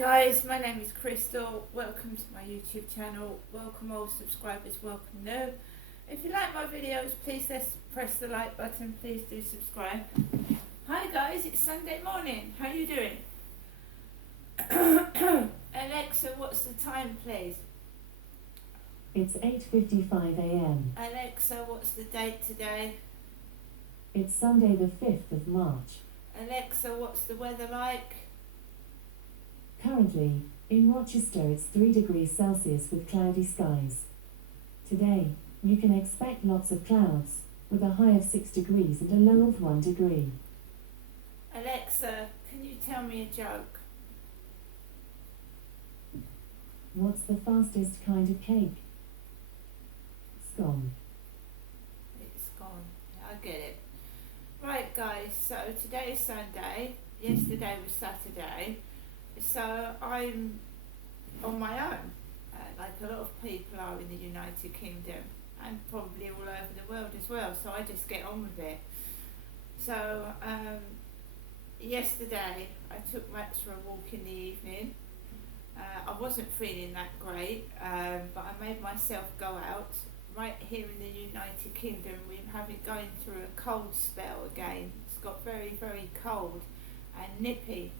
Guys, my name is Crystal. Welcome to my YouTube channel. Welcome all subscribers, welcome new. If you like my videos, please press the like button. Please do subscribe. Hi guys, it's Sunday morning. How you doing? Alexa, what's the time please? It's 8:55 a.m. Alexa, what's the date today? It's Sunday the 5th of March. Alexa, what's the weather like? Currently, in Rochester it's 3 degrees Celsius with cloudy skies. Today, you can expect lots of clouds, with a high of 6 degrees and a low of 1 degree. Alexa, can you tell me a joke? What's the fastest kind of cake? Scone. It's gone. I get it. Right guys, so today is Sunday. Yesterday was Saturday. So I'm on my own, like a lot of people are in the United Kingdom and probably all over the world as well, so I just get on with it. So yesterday I took Max for a walk in the evening. I wasn't feeling that great, but I made myself go out. Right here in the United Kingdom we're going through a cold spell again. It's got very, very cold and nippy.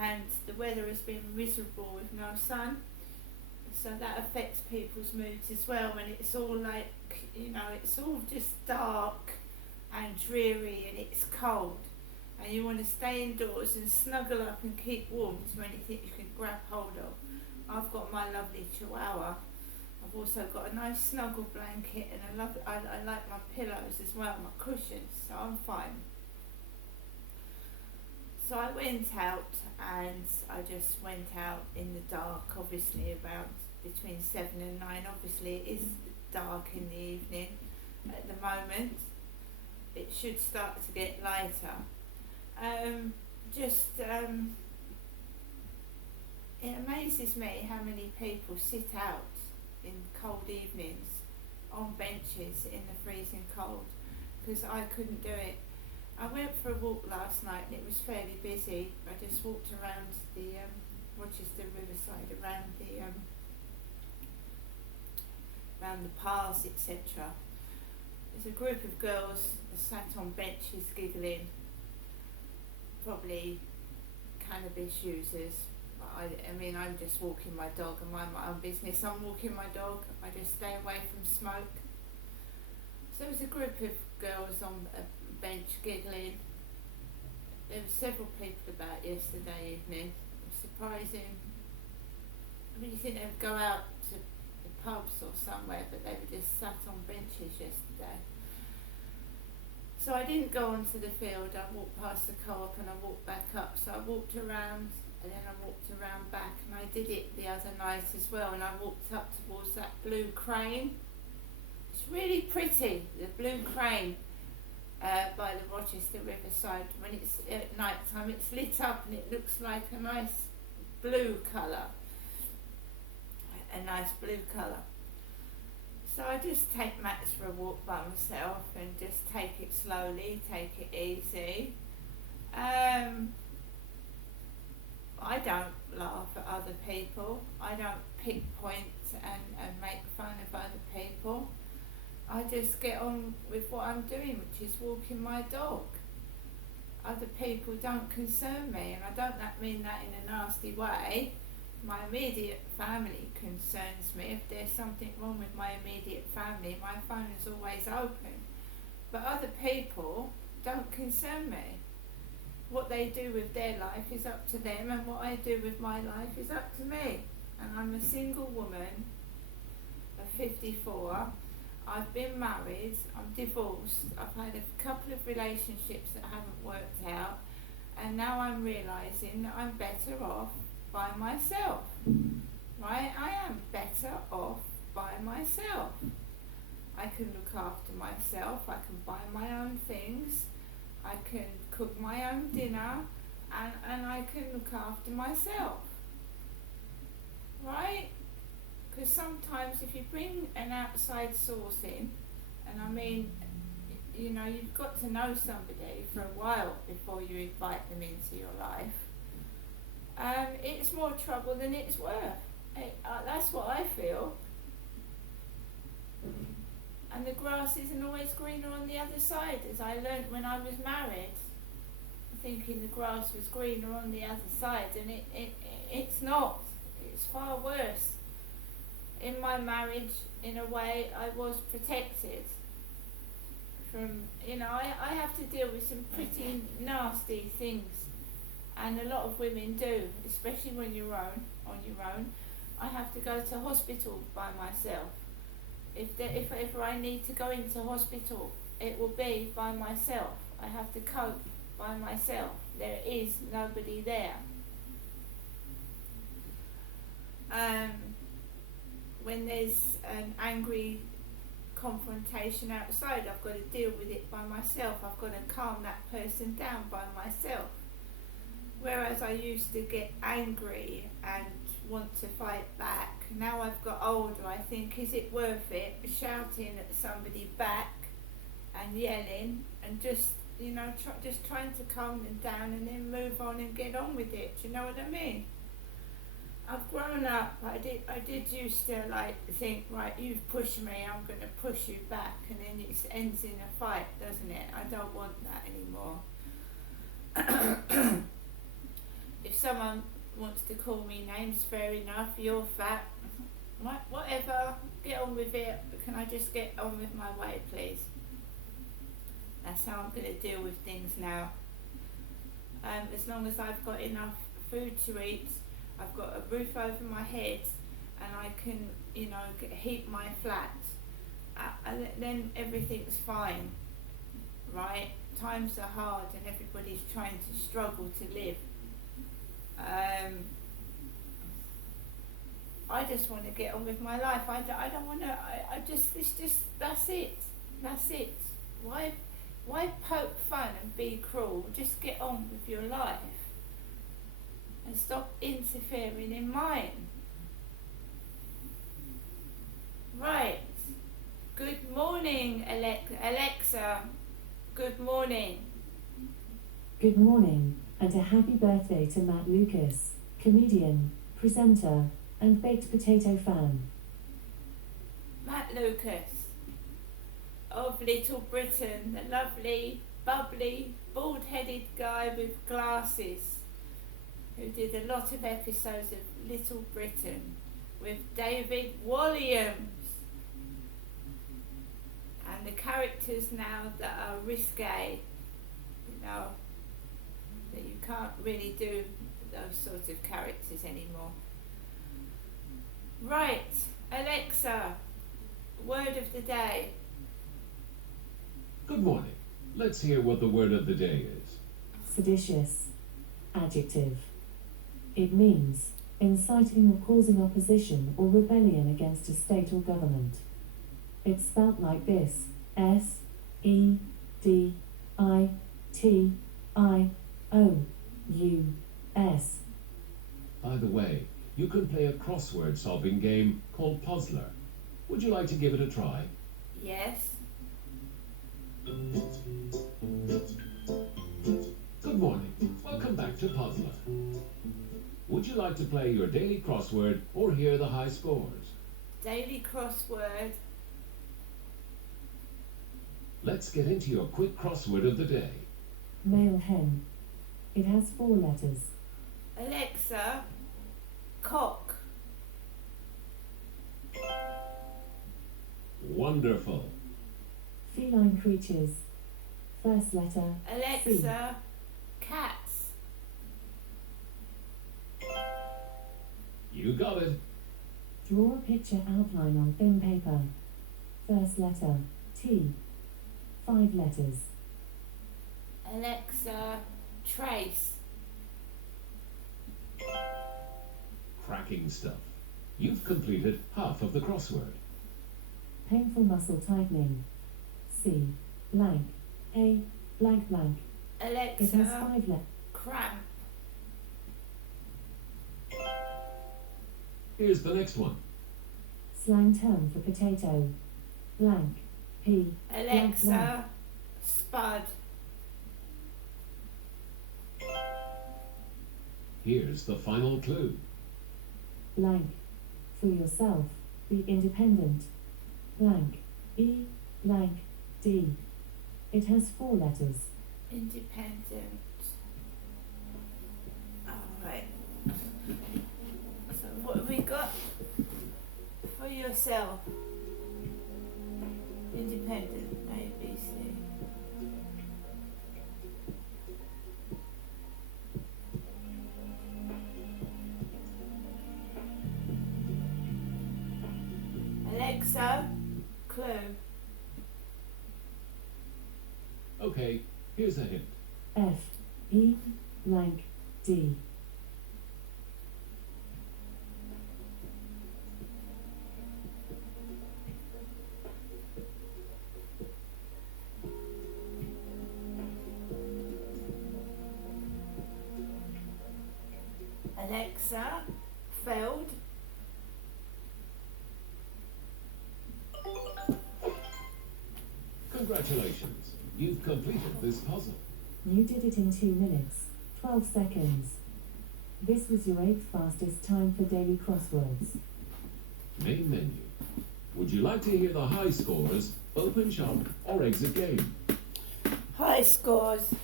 And the weather has been miserable with no sun, so that affects people's moods as well. And it's all like, it's all just dark and dreary and it's cold, and you want to stay indoors and snuggle up and keep warm to anything you can grab hold of. I've got my lovely Chihuahua. I've also got a nice snuggle blanket, and I like my pillows as well, my cushions, so I'm fine. So I went out, and I just went out in the dark, obviously about between 7 and 9. Obviously it is dark in the evening at the moment. It should start to get lighter. It amazes me how many people sit out in cold evenings on benches in the freezing cold, because I couldn't do it. I went for a walk last night and it was fairly busy. I just walked around the Rochester Riverside, around the paths, etc. There's a group of girls sat on benches giggling, probably cannabis users. I'm just walking my dog and mind my own business. I'm walking my dog, I just stay away from smoke. So there was a group of girls on a bench giggling. There were several people about yesterday evening. It was surprising. You think they would go out to the pubs or somewhere, but they were just sat on benches yesterday. So I didn't go onto the field. I walked past the co-op and I walked back up. So I walked around and then I walked around back, and I did it the other night as well, and I walked up towards that blue crane. It's really pretty, the blue crane. By the Rochester Riverside. When it's at night time, it's lit up and it looks like a nice blue colour, so I just take Max for a walk by myself and just take it slowly, take it easy. I don't laugh at other people, I don't pick points and make fun of other people. I just get on with what I'm doing, which is walking my dog. Other people don't concern me, and I don't mean that in a nasty way. My immediate family concerns me. If there's something wrong with my immediate family, my phone is always open. But other people don't concern me. What they do with their life is up to them, and what I do with my life is up to me. And I'm a single woman of 54. I've been married, I'm divorced, I've had a couple of relationships that haven't worked out, and now I'm realising that I'm better off by myself. Right? I am better off by myself. I can look after myself, I can buy my own things, I can cook my own dinner, and I can look after myself. Right? Because sometimes if you bring an outside source in, and you've got to know somebody for a while before you invite them into your life. It's more trouble than it's worth. That's what I feel. And the grass isn't always greener on the other side, as I learnt when I was married. Thinking the grass was greener on the other side, and it's not. It's far worse. In my marriage, in a way, I was protected from, I have to deal with some pretty nasty things, and a lot of women do, especially when you're on your own. I have to go to hospital by myself. If I need to go into hospital, it will be by myself. I have to cope by myself. There is nobody there. When there's an angry confrontation outside, I've got to deal with it by myself. I've got to calm that person down by myself. Whereas I used to get angry and want to fight back. Now I've got older, I think, is it worth it shouting at somebody back and yelling and just trying to calm them down and then move on and get on with it? Do you know what I mean? I've grown up. I did used to think, right, you've pushed me, I'm going to push you back, and then it ends in a fight, doesn't it? I don't want that anymore. If someone wants to call me names, fair enough. You're fat, whatever, get on with it. Can I just get on with my way, please? That's how I'm going to deal with things now. As long as I've got enough food to eat, I've got a roof over my head, and I can, heat my flat, then everything's fine, right? Times are hard and everybody's trying to struggle to live. I just want to get on with my life. I don't want to, that's it. Why poke fun and be cruel? Just get on with your life and stop interfering in mine. Right. Good morning, Alexa. Good morning. Good morning, and a happy birthday to Matt Lucas, comedian, presenter, and baked potato fan. Matt Lucas of Little Britain, the lovely, bubbly, bald-headed guy with glasses who did a lot of episodes of Little Britain with David Walliams. And the characters now that are risque, that you can't really do those sorts of characters anymore. Right, Alexa, word of the day. Good morning. Let's hear what the word of the day is. Seditious. Adjective. It means inciting or causing opposition or rebellion against a state or government. It's spelt like this: S-E-D-I-T-I-O-U-S. By the way, you can play a crossword solving game called Puzzler. Would you like to give it a try? Yes. Good morning. Welcome back to Puzzler. Would you like to play your daily crossword or hear the high scores? Daily crossword. Let's get into your quick crossword of the day. Male hen. It has 4 letters. Alexa, cock. Wonderful. Feline creatures. First letter. Alexa, cats. You got it. Draw a picture outline on thin paper. First letter. T. 5 letters. Alexa, trace. Cracking stuff. You've completed half of the crossword. Painful muscle tightening. C. Blank. A. Blank blank. It has Alexa, 5 letters. cramp. Here's the next one. Slang term for potato. Blank. P. Blank blank. Alexa, spud. Here's the final clue. Blank. For yourself. Be independent. Blank. E. Blank. D. It has 4 letters. Independent. Alright. So what have we got? For yourself. Independent. A, B, C. Alexa, clue. Okay, here's a hint. F. E. Blank. D. Alexa, failed. Congratulations, you've completed this puzzle. You did it in 2 minutes, 12 seconds. This was your 8th fastest time for daily crosswords. Main menu. Would you like to hear the high scores, open shop, or exit game? High scores.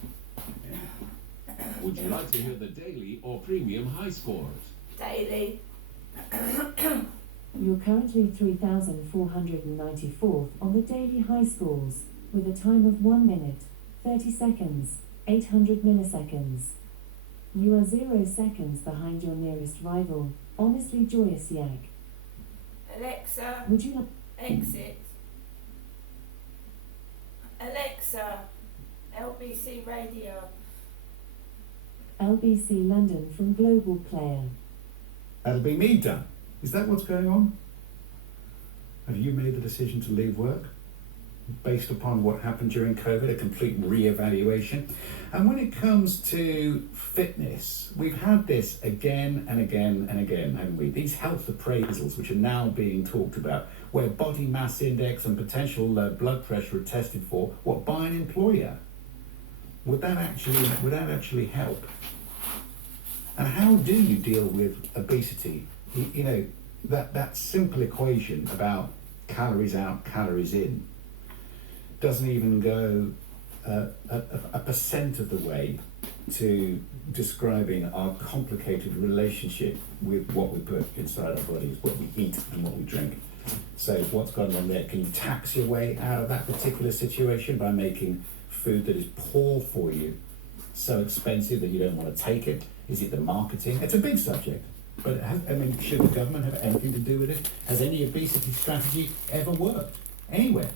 Would you like to hear the daily or premium high scores? Daily. You're currently 3,494th on the daily high scores, with a time of 1 minute, 30 seconds, 800 milliseconds. You are 0 seconds behind your nearest rival, Honestly Joyous Yak. Alexa, Would you like... exit. Alexa, LBC radio. LBC London from Global Player. That'll be me, Dan. Is that what's going on? Have you made the decision to leave work? Based upon what happened during COVID, a complete re-evaluation. And when it comes to fitness, we've had this again and again and again, haven't we? These health appraisals, which are now being talked about, where body mass index and potential blood pressure are tested for, what, by an employer? Would that actually help? And how do you deal with obesity? You know, that simple equation about calories out, calories in, doesn't even go a percent of the way to describing our complicated relationship with what we put inside our bodies, what we eat and what we drink. So what's going on there? Can you tax your way out of that particular situation by making food that is poor for you so expensive that you don't want to take it? Is it the marketing? It's a big subject. But should the government have anything to do with it? Has any obesity strategy ever worked anywhere?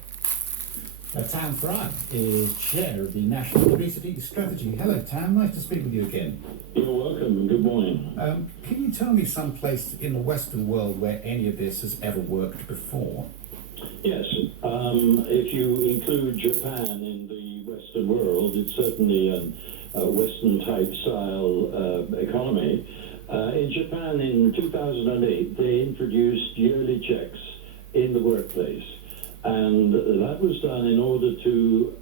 Tam Fry is chair of the National Obesity Strategy. Hello, Tam. Nice to speak with you again. You're welcome. Good morning. Can you tell me some place in the Western world where any of this has ever worked before? Yes. If you include Japan in the Western world, it's certainly a Western-type style economy. In Japan, in 2008, they introduced yearly checks in the workplace. And that was done in order to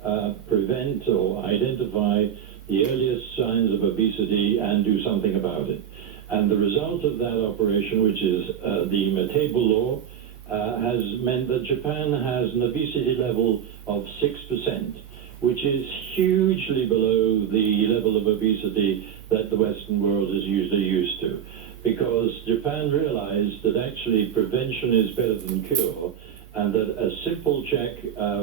prevent or identify the earliest signs of obesity and do something about it. And the result of that operation, which is the Matable Law, has meant that Japan has an obesity level of 6%, which is hugely below the level of obesity that the Western world is usually used to. Because Japan realized that actually prevention is better than cure, and that a simple check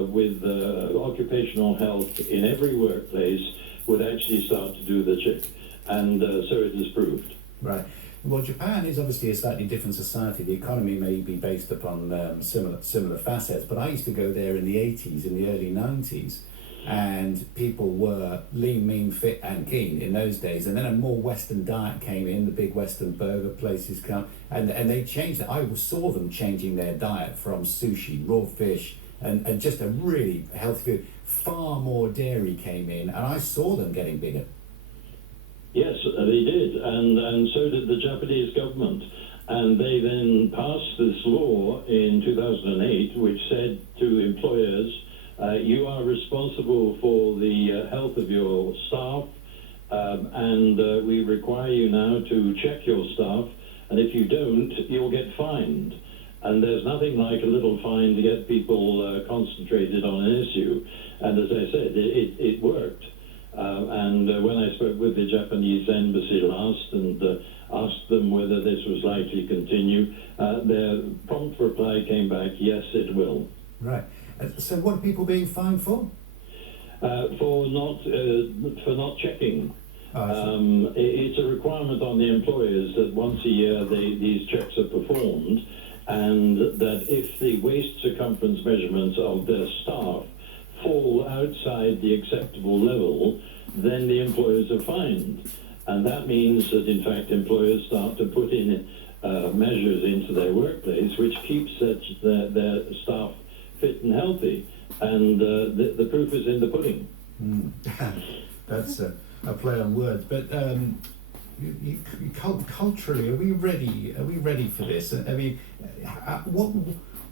with occupational health in every workplace would actually start to do the trick. And so it is proved. Right. Well, Japan is obviously a slightly different society. The economy may be based upon similar facets, but I used to go there in the 80s, in the early 90s, and people were lean, mean, fit and keen in those days. And then a more Western diet came in, the big Western burger places come, and they changed it. I saw them changing their diet from sushi, raw fish, and just a really healthy food. Far more dairy came in, and I saw them getting bigger. Yes, they did, and so did the Japanese government. And they then passed this law in 2008, which said to employers, you are responsible for the health of your staff and we require you now to check your stuff, and if you don't, you'll get fined. And there's nothing like a little fine to get people concentrated on an issue. And as I said, it worked. And when I spoke with the Japanese embassy last and asked them whether this was likely to continue, their prompt reply came back, yes, it will. Right. So what are people being fined for? For not checking. Oh, I see. It's a requirement on the employers that once a year these checks are performed, and that if the waist circumference measurements of their staff fall outside the acceptable level, then the employers are fined. And that means that, in fact, employers start to put in measures into their workplace which keeps their staff fit and healthy. And the proof is in the pudding. That's a play on words. But culturally, are we ready? Are we ready for this? I mean,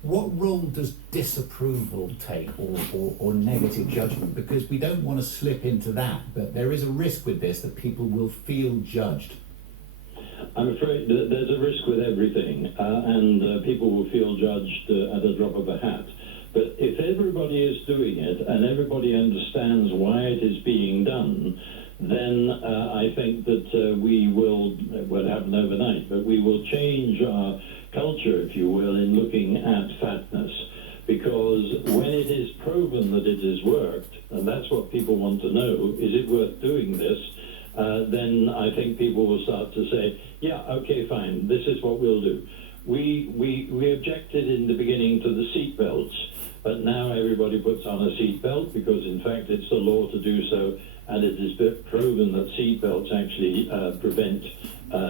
what role does disapproval take, or negative judgment? Because we don't want to slip into that, but there is a risk with this that people will feel judged. I'm afraid that there's a risk with everything, and people will feel judged at a drop of a hat. But if everybody is doing it and everybody understands why it is being done, then I think that we will, well, happen overnight, but we will change our culture, if you will, in looking at fatness. Because when it is proven that it has worked, and that's what people want to know, is it worth doing this? Then I think people will start to say, yeah, okay, fine, this is what we'll do. We objected in the beginning to the seat belts, but now everybody puts on a seat belt because, in fact, it's the law to do so, and it is proven that seat belts actually prevent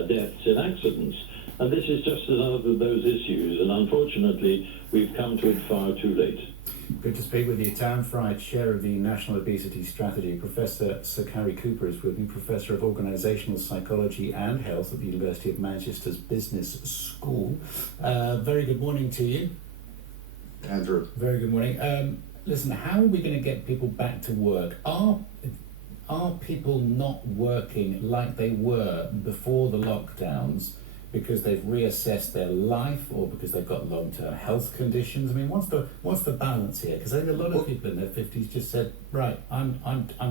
deaths in accidents. And this is just another of those issues, and unfortunately, we've come to it far too late. Good to speak with you. Taryn Fry, Chair of the National Obesity Strategy. Professor Sir Carrie Cooper is with me, Professor of Organisational Psychology and Health at the University of Manchester's Business School. Very good morning to you. Andrew. Very good morning. Listen, how are we going to get people back to work? Are people not working like they were before the lockdowns because they've reassessed their life, or because they've got long-term health conditions? I mean, what's the balance here? Because I think a lot of people in their 50s just said, right, I'm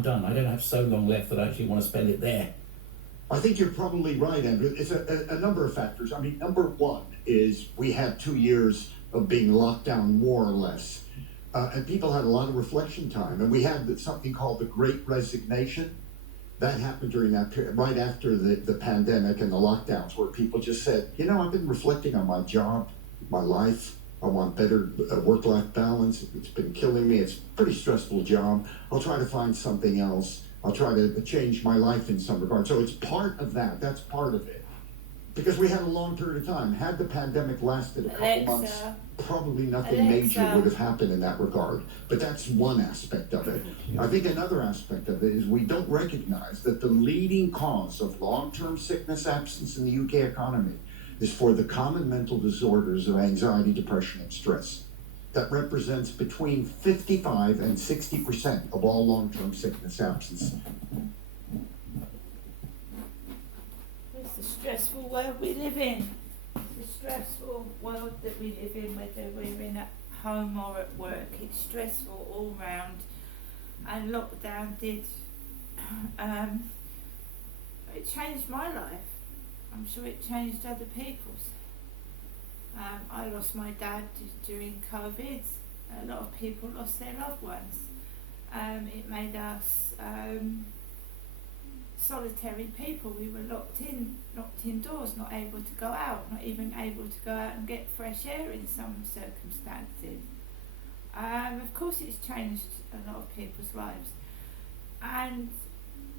done. I don't have so long left that I actually want to spend it there. I think you're probably right, Andrew. It's a number of factors. I mean, number one is we had 2 years of being locked down, more or less. And people had a lot of reflection time. And we had something called the Great Resignation. That happened during that period, right after the pandemic and the lockdowns, where people just said, you know, I've been reflecting on my job, my life. I want better work-life balance. It's been killing me. It's a pretty stressful job. I'll try to find something else. I'll try to change my life in some regard. So it's part of that. That's part of it. Because we had a long period of time. Had the pandemic lasted a couple months, probably nothing major would have happened in that regard. But that's one aspect of it. I think another aspect of it is we don't recognize that the leading cause of long-term sickness absence in the UK economy is for the common mental disorders of anxiety, depression, and stress. That represents between 55 and 60% of all long-term sickness absence. It's the stressful world we live in. It's the stressful world that we live in, whether we're in at home or at work. It's stressful all round. And lockdown did, it changed my life. I'm sure it changed other people's. I lost my dad during COVID. A lot of people lost their loved ones. It made us solitary people. We were locked indoors, not able to go out, not even able to go out and get fresh air in some circumstances. Of course it's changed a lot of people's lives. And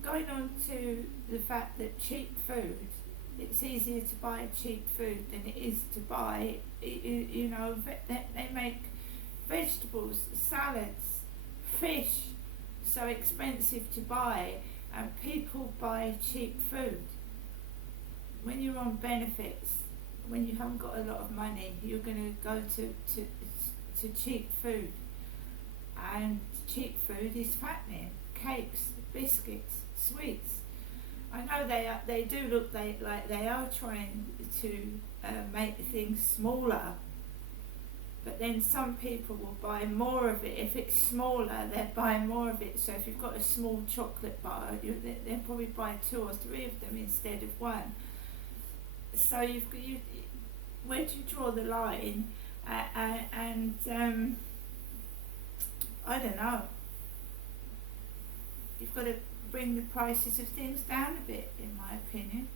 going on to the fact that cheap food, it's easier to buy cheap food than it is to buy, you know, they make vegetables, salads, fish so expensive to buy, and people buy cheap food. When you're on benefits, when you haven't got a lot of money, you're going to go to cheap food, and cheap food is fattening. Cakes, biscuits, sweets. I know they do look like they are trying to make things smaller, but then some people will buy more of it. If it's smaller, they're buying more of it. So if you've got a small chocolate bar, they'll probably buy 2 or 3 of them instead of 1. So where do you draw the line? And I don't know. You've got to bring the prices of things down a bit, in my opinion.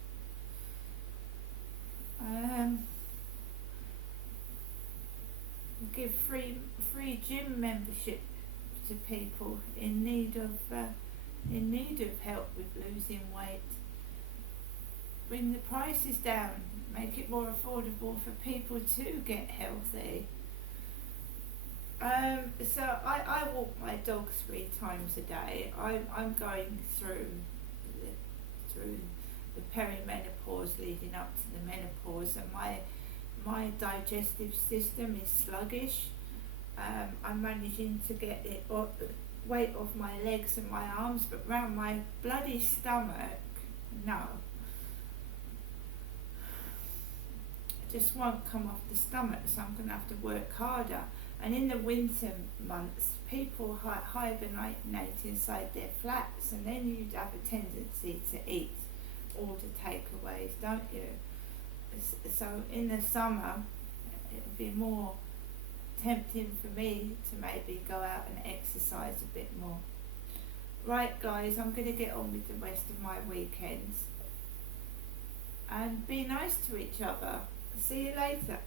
Give free gym membership to people in need of help with losing weight. Bring the prices down, make it more affordable for people to get healthy. So I walk my dog 3 times a day. I'm going through the perimenopause leading up to the menopause, and my digestive system is sluggish. I'm managing to get the weight off my legs and my arms, but round my bloody stomach, no. It just won't come off the stomach, so I'm going to have to work harder. And in the winter months, people hibernate inside their flats, and then you have a tendency to eat all the takeaways, don't you? So in the summer, it would be more tempting for me to maybe go out and exercise a bit more. Right guys, I'm going to get on with the rest of my weekends. And be nice to each other. See you later.